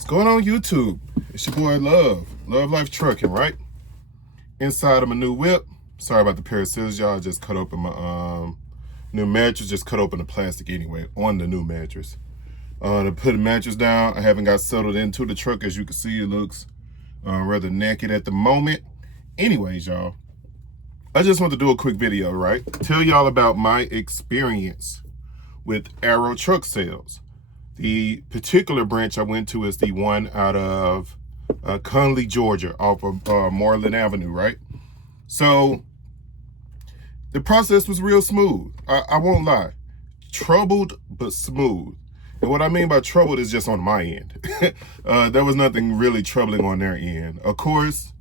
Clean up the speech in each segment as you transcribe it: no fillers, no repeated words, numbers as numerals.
What's going on YouTube? It's your boy Love Life Trucking, right? Inside of my new whip. Sorry about the pair of scissors, y'all. I just cut open my new mattress. Just cut open the plastic anyway on the new mattress. To put the mattress down, I haven't got settled into the truck. As you can see, it looks rather naked at the moment. Anyways, y'all, I just want to do a quick video, right? Tell y'all about my experience with Arrow truck sales. The particular branch I went to is the one out of Conley, Georgia, off of Moreland Avenue, right? So the process was real smooth. I won't lie. Troubled, but smooth. And what I mean by troubled is just on my end. There was nothing really troubling on their end. Of course,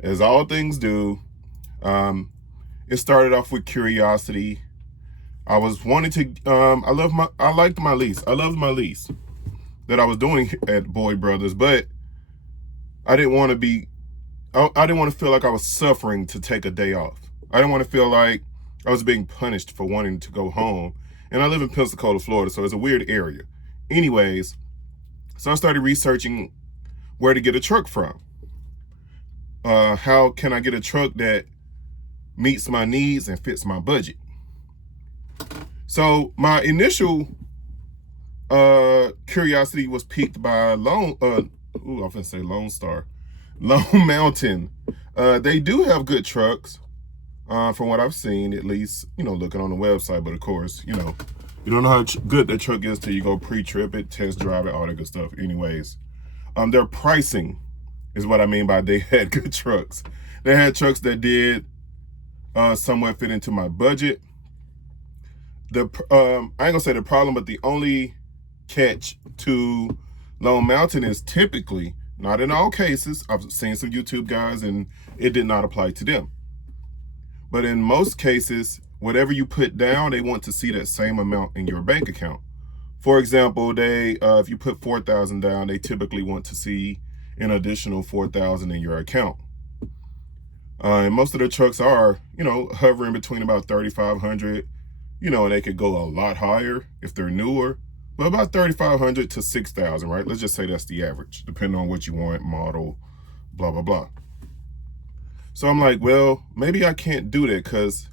as all things do, it started off with curiosity. I was wanting to, I liked my lease. I loved my lease that I was doing at Boyd Brothers, but I didn't want to feel like I was suffering to take a day off. I didn't want to feel like I was being punished for wanting to go home. And I live in Pensacola, Florida, so it's a weird area. Anyways, so I started researching where to get a truck from. How can I get a truck that meets my needs and fits my budget? So my initial curiosity was piqued by Lone Star, Lone Mountain. They do have good trucks, from what I've seen, at least, looking on the website. But of course, you don't know how good that truck is till you go pre-trip it, test drive it, all that good stuff. Anyways, their pricing is what I mean by they had good trucks. They had trucks that did somewhat fit into my budget. I ain't gonna say the problem, but the only catch to Lone Mountain is typically, not in all cases, I've seen some YouTube guys and it did not apply to them. But in most cases, whatever you put down, they want to see that same amount in your bank account. For example, if you put $4,000 down, they typically want to see an additional $4,000 in your account. And most of the trucks are, hovering between about $3,500. And they could go a lot higher if they're newer, but about $3,500 to $6,000, right? Let's just say that's the average, depending on what you want, model, blah, blah, blah. So I'm like, well, maybe I can't do that because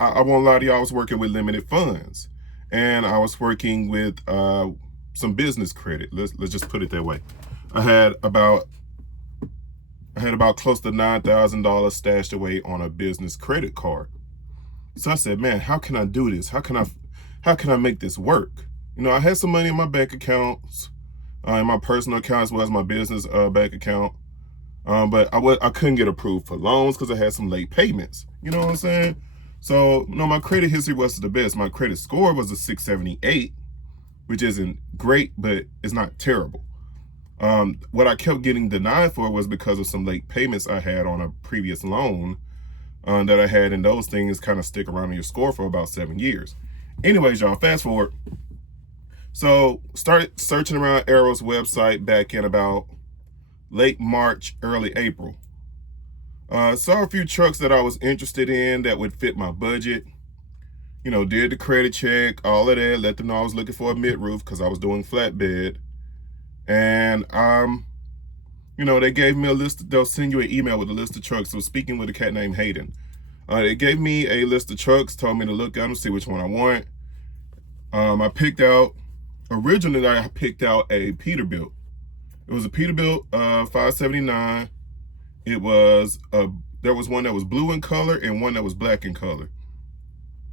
I won't lie to you, I was working with limited funds and I was working with some business credit. Let's just put it that way. I had about close to $9,000 stashed away on a business credit card. So I said, man, how can I do this? How can I make this work? I had some money in my bank accounts, in my personal account as well as my business bank account. But I couldn't get approved for loans because I had some late payments. You know what I'm saying? So, my credit history wasn't the best. My credit score was a 678, which isn't great, but it's not terrible. What I kept getting denied for was because of some late payments I had on a previous loan that I had, and those things kind of stick around in your score for about 7 years. Anyways, y'all, fast forward. So started searching around Arrow's website back in about late March, early April. Saw a few trucks that I was interested in that would fit my budget. Did the credit check, all of that, let them know I was looking for a mid-roof because I was doing flatbed. And they gave me a list. They'll send you an email with a list of trucks. So speaking with a cat named Hayden, they gave me a list of trucks, told me to look at them, see which one I want. Originally I picked out a Peterbilt. It was a Peterbilt 579. There was one that was blue in color and one that was black in color.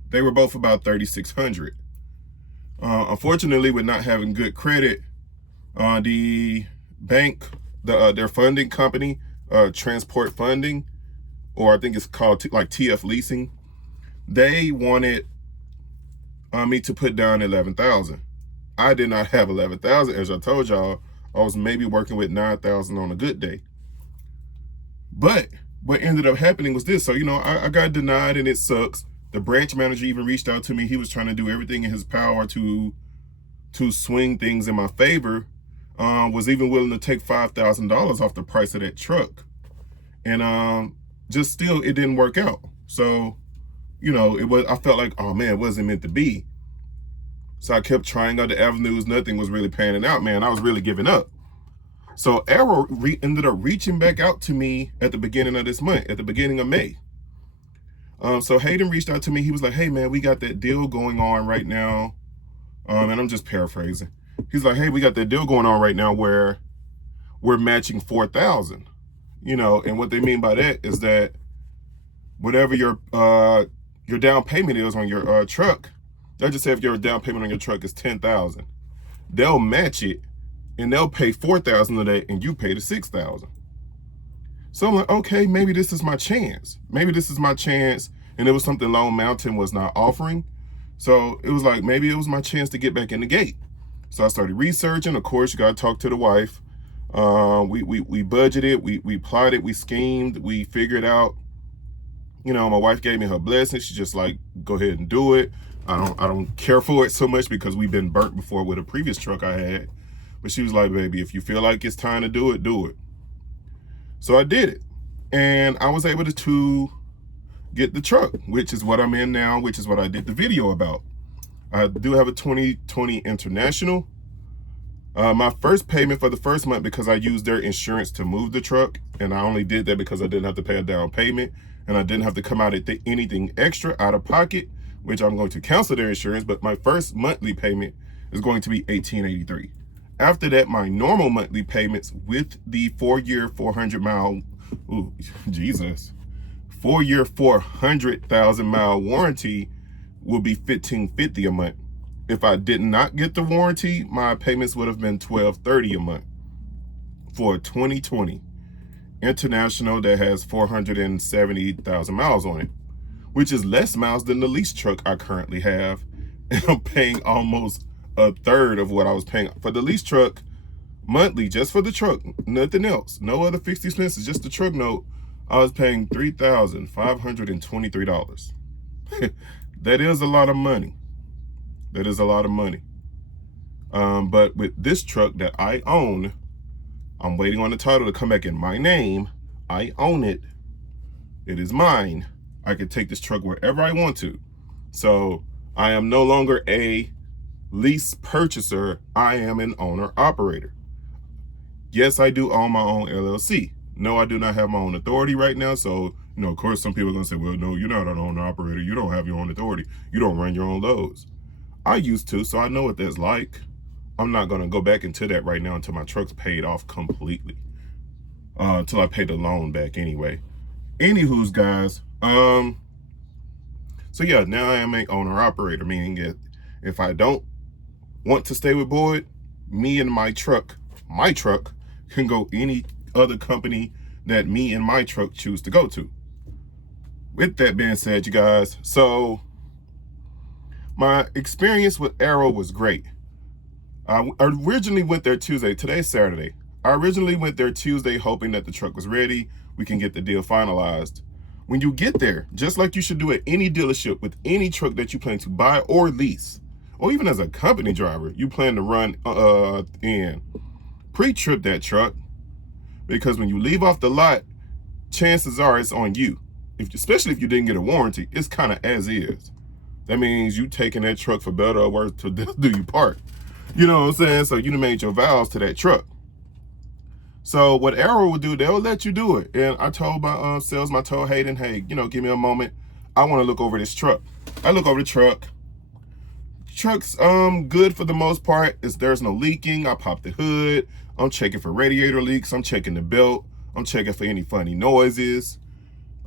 They were both about $3,600. Unfortunately, with not having good credit, the bank, their funding company, Transport Funding, or I think it's called like TF Leasing, they wanted me to put down $11,000. I did not have $11,000. As I told y'all, I was maybe working with $9,000 on a good day. But what ended up happening was this. So, I got denied and it sucks. The branch manager even reached out to me. He was trying to do everything in his power to swing things in my favor. Was even willing to take $5,000 off the price of that truck. And just still, it didn't work out. So, I felt like, oh man, it wasn't meant to be. So I kept trying other avenues. Nothing was really panning out, man. I was really giving up. So Arrow ended up reaching back out to me at the beginning of this month, at the beginning of May. So Hayden reached out to me. He was like, hey man, we got that deal going on right now. And I'm just paraphrasing. He's like, hey, we got that deal going on right now where we're matching 4,000. You know, and what they mean by that is that whatever your down payment is on your truck, let's just say if your down payment on your truck is 10,000, they'll match it and they'll pay 4,000 of that and you pay the 6,000. So I'm like, okay, maybe this is my chance. Maybe this is my chance. And it was something Lone Mountain was not offering. So it was like, maybe it was my chance to get back in the gate. So I started researching. Of course, you got to talk to the wife. We budgeted, we plotted, we schemed, we figured out. You know, my wife gave me her blessing. She's just like, go ahead and do it. I don't care for it so much because we've been burnt before with a previous truck I had. But she was like, baby, if you feel like it's time to do it, do it. So I did it. And I was able to get the truck, which is what I'm in now, which is what I did the video about. I do have a 2020 International. My first payment for the first month, because I used their insurance to move the truck, and I only did that because I didn't have to pay a down payment, and I didn't have to come out at anything extra out of pocket, which I'm going to cancel their insurance, but my first monthly payment is going to be $1,883. After that, my normal monthly payments with the 4-year, 400-mile, ooh, Jesus, 4-year, 400,000-mile warranty will be $1,550 a month. If I did not get the warranty, my payments would have been $1,230 a month for a 2020 International that has 470,000 miles on it, which is less miles than the lease truck I currently have. And I'm paying almost a third of what I was paying for the lease truck monthly, just for the truck, nothing else, no other fixed expenses, just the truck note. I was paying $3,523. That is a lot of money. That is a lot of money. But with this truck that I own, I'm waiting on the title to come back in my name. I own it. It is mine. I can take this truck wherever I want to. So I am no longer a lease purchaser. I am an owner operator. Yes, I do own my own LLC. No, I do not have my own authority right now. So, you know, of course, some people are going to say, well, no, you're not an owner operator. You don't have your own authority. You don't run your own loads. I used to, so I know what that's like. I'm not going to go back into that right now until my truck's paid off completely. Until I pay the loan back anyway. Anywho's, guys. So yeah, now I am an owner operator, meaning if I don't want to stay with Boyd, me and my truck can go any other company that me and my truck choose to go to. With that being said, you guys, so my experience with Arrow was great. I originally went there Tuesday. Today's Saturday. I originally went there Tuesday hoping that the truck was ready. We can get the deal finalized. When you get there, just like you should do at any dealership with any truck that you plan to buy or lease, or even as a company driver, you plan to run in, pre-trip that truck, because when you leave off the lot, chances are it's on you. Especially if you didn't get a warranty, it's kind of as is. That means you taking that truck for better or worse to do your part. You know what I'm saying? So you done made your vows to that truck. So what Arrow will do, they'll let you do it. And I told my salesman, I told Hayden, hey, you know, give me a moment. I want to look over this truck. I look over the truck. Truck's good for the most part. There's no leaking. I pop the hood. I'm checking for radiator leaks. I'm checking the belt. I'm checking for any funny noises.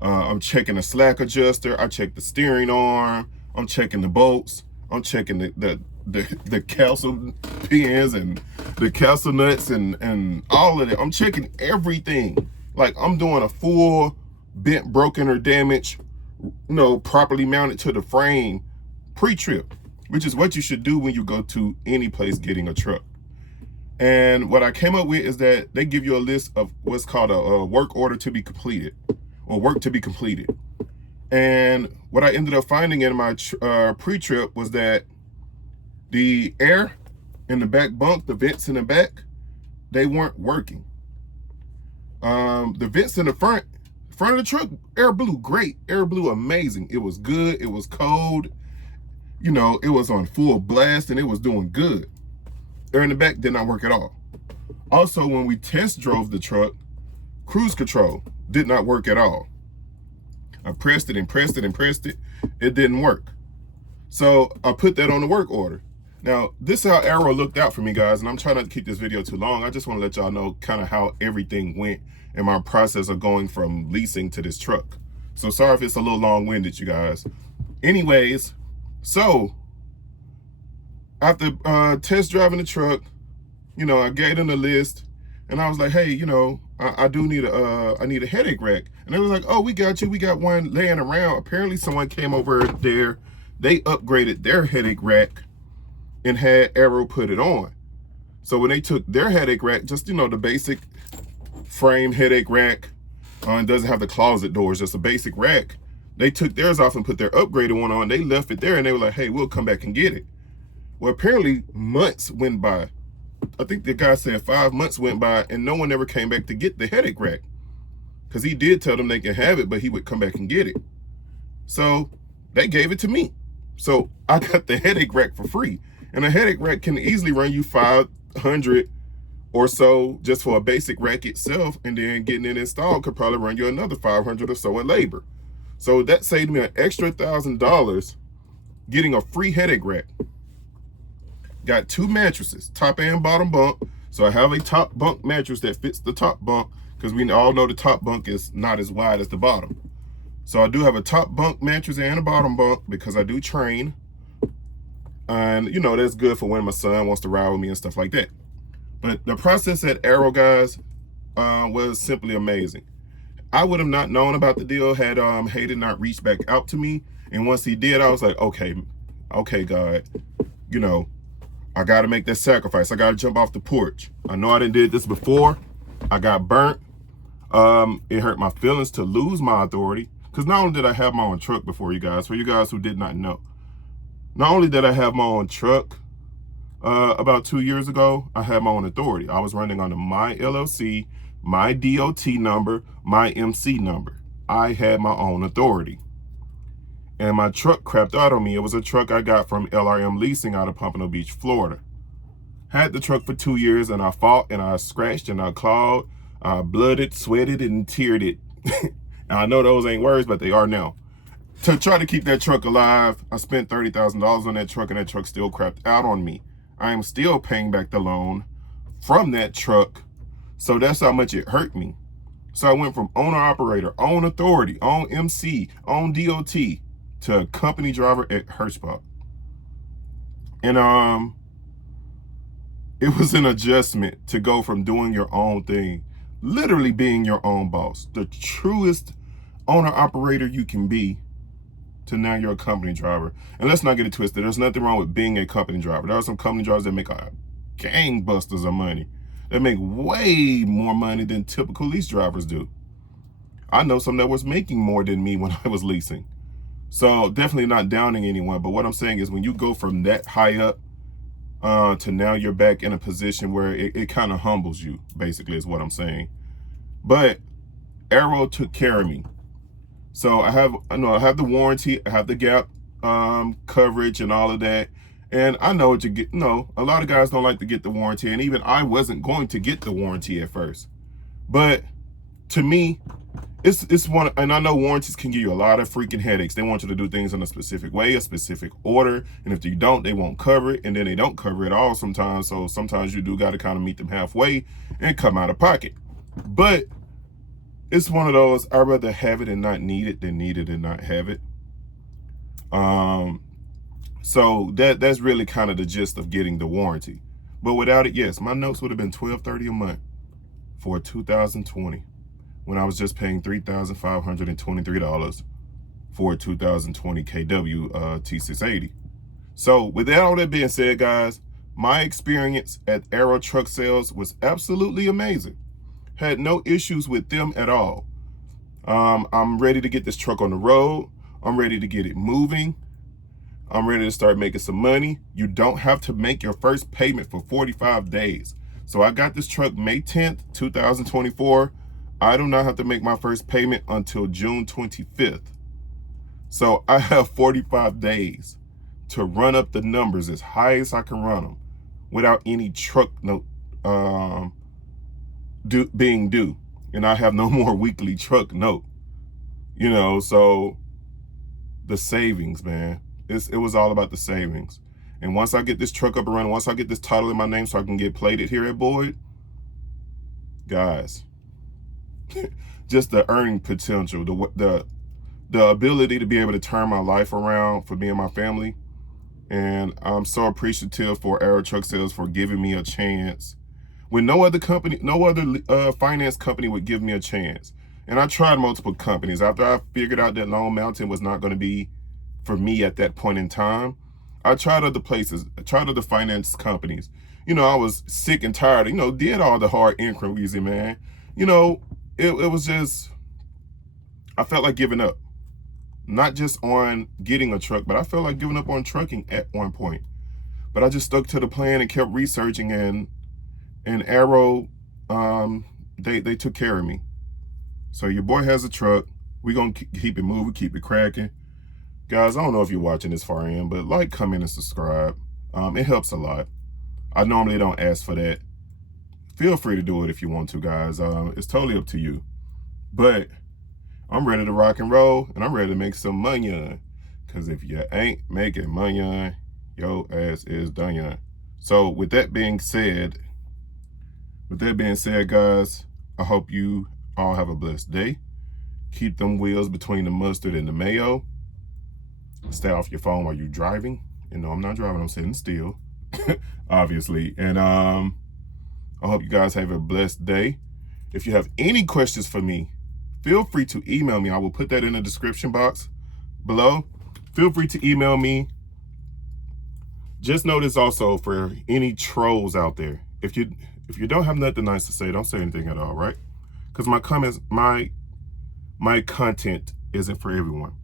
I'm checking the slack adjuster. I check the steering arm. I'm checking the bolts. I'm checking the castle pins and the castle nuts and all of that. I'm checking everything. Like I'm doing a full bent, broken, or damaged, you know, properly mounted to the frame pre-trip, which is what you should do when you go to any place getting a truck. And what I came up with is that they give you a list of what's called a work order to be completed, or work to be completed. And what I ended up finding in my pre-trip was that the air in the back bunk, the vents in the back, they weren't working. The vents in the front of the truck, air blew great. Air blew amazing. It was good. It was cold. You know, it was on full blast and it was doing good. Air in the back did not work at all. Also, when we test drove the truck, cruise control did not work at all. I pressed it and pressed it and pressed it. It didn't work. So I put that on the work order. Now, this is how Arrow looked out for me, guys, and I'm trying not to keep this video too long. I just want to let y'all know kind of how everything went in my process of going from leasing to this truck. So sorry if it's a little long-winded, you guys. Anyways, so after test driving the truck, you know, I gave them the list, and I was like, hey, you know, I do need I need a headache rack. And they was like, oh, we got you. We got one laying around. Apparently someone came over there. They upgraded their headache rack and had Arrow put it on. So when they took their headache rack, just, you know, the basic frame headache rack, it doesn't have the closet doors, just a basic rack. They took theirs off and put their upgraded one on. They left it there and they were like, hey, we'll come back and get it. Well, apparently months went by. I think the guy said 5 months went by and no one ever came back to get the headache rack. Because he did tell them they can have it, but he would come back and get it. So they gave it to me. So I got the headache rack for free. And a headache rack can easily run you $500 or so just for a basic rack itself, and then getting it installed could probably run you another $500 or so in labor. So that saved me an extra $1,000 getting a free headache rack. Got 2 mattresses, top and bottom bunk. So I have a top bunk mattress that fits the top bunk, because we all know the top bunk is not as wide as the bottom. So I do have a top bunk mattress and a bottom bunk because I do train. And, you know, that's good for when my son wants to ride with me and stuff like that. But the process at Arrow, guys, was simply amazing. I would have not known about the deal had Hayden not reached back out to me. And once he did, I was like, okay, God, you know, I got to make that sacrifice. I got to jump off the porch. I know I didn't did this before. I got burnt. It hurt my feelings to lose my authority. Because not only did I have my own truck before, you guys, for you guys who did not know, not only did I have my own truck, about 2 years ago, I had my own authority. I was running under my LLC, my DOT number, my MC number. I had my own authority. And my truck crapped out on me. It was a truck I got from LRM Leasing out of Pompano Beach, Florida. Had the truck for 2 years, and I fought, and I scratched, and I clawed, I blooded, sweated, and teared it. And I know those ain't words, but they are now. To try to keep that truck alive, I spent $30,000 on that truck, and that truck still crapped out on me. I am still paying back the loan from that truck. So that's how much it hurt me. So I went from owner-operator, own authority, own MC, own DOT, to a company driver at Hirschbach. And it was an adjustment to go from doing your own thing, literally being your own boss, the truest owner-operator you can be, to now you're a company driver. And let's not get it twisted. There's nothing wrong with being a company driver. There are some company drivers that make a gangbusters of money. They make way more money than typical lease drivers do. I know some that was making more than me when I was leasing. So definitely not downing anyone. But what I'm saying is when you go from that high up to now you're back in a position where it kind of humbles you, basically is what I'm saying. But Arrow took care of me. So I have the warranty, I have the gap coverage and all of that. And I know what you get. No, a lot of guys don't like to get the warranty. And even I wasn't going to get the warranty at first. But to me, it's one, and I know warranties can give you a lot of freaking headaches. They want you to do things in a specific way, a specific order. And if you don't, they won't cover it. And then they don't cover it all sometimes. So sometimes you do got to kind of meet them halfway and come out of pocket. But it's one of those, I'd rather have it and not need it than need it and not have it. So that's really kind of the gist of getting the warranty. But without it, yes, my notes would have been $1,230 a month for 2020 when I was just paying $3,523 for a 2020 KW T680. So with all that being said, guys, my experience at Arrow Truck Sales was absolutely amazing. Had no issues with them at all. I'm ready to get this truck on the road. I'm ready to get it moving. I'm ready to start making some money. You don't have to make your first payment for 45 days. So I got this truck May 10th, 2024. I do not have to make my first payment until June 25th. So I have 45 days to run up the numbers as high as I can run them without any truck being due, and I have no more weekly truck note. You know, so the savings, man, it was all about the savings. And once I get this truck up and running, once I get this title in my name so I can get plated here at Boyd, guys, just the earning potential, the ability to be able to turn my life around for me and my family. And I'm so appreciative for Arrow Truck Sales for giving me a chance when no other company, no other finance company would give me a chance. And I tried multiple companies. After I figured out that Lone Mountain was not going to be for me at that point in time, I tried other places, I tried other finance companies. You know, I was sick and tired, you know, did all the hard inquiries, man. You know, it was just, I felt like giving up. Not just on getting a truck, but I felt like giving up on trucking at one point. But I just stuck to the plan and kept researching, and Arrow, they took care of me. So your boy has a truck. We're going to keep it moving, keep it cracking. Guys, I don't know if you're watching this far in, but like, comment, and subscribe. It helps a lot. I normally don't ask for that. Feel free to do it if you want to, guys. It's totally up to you. But I'm ready to rock and roll, and I'm ready to make some money. Because if you ain't making money, your ass is done. So with that being said, guys, I hope you all have a blessed day. Keep them wheels between the mustard and the mayo. Stay off your phone while you're driving. And no, I'm not driving, I'm sitting still, obviously. And I hope you guys have a blessed day. If you have any questions for me, feel free to email me. I will put that in the description box below. Feel free to email me. Just notice also for any trolls out there, if you don't have nothing nice to say, don't say anything at all, right? Because my comments, my content isn't for everyone.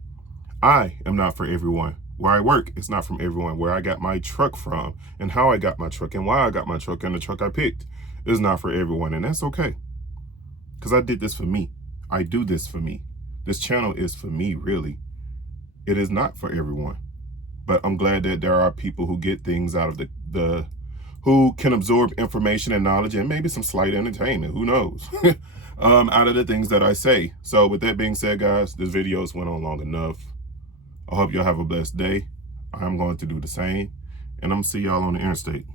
I am not for everyone. Where I work, it's not from everyone. Where I got my truck from, and how I got my truck, and why I got my truck, and the truck I picked is not for everyone, and that's okay. Because I did this for me. I do this for me. This channel is for me, really. It is not for everyone. But I'm glad that there are people who get things out of who can absorb information and knowledge and maybe some slight entertainment, who knows, out of the things that I say. So with that being said, guys, this video's went on long enough. I hope y'all have a blessed day. I'm going to do the same, and I'm gonna see y'all on the interstate.